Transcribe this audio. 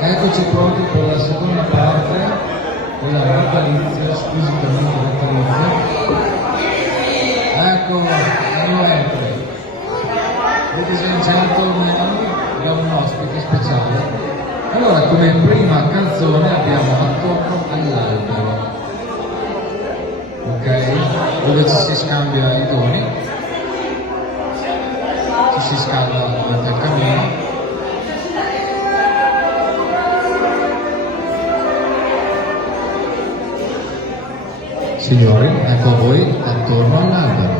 Eccoci pronti per la seconda parte della natalizia, squisitamente natalizia. Ecco, new entry. Ladies and gentlemen, abbiamo un ospite speciale. Allora, come prima canzone abbiamo Attorno all'albero, ok? Dove ci si scambia i doni, ci si scalda durante il cammino. Signori, ecco a voi Attorno all'albero.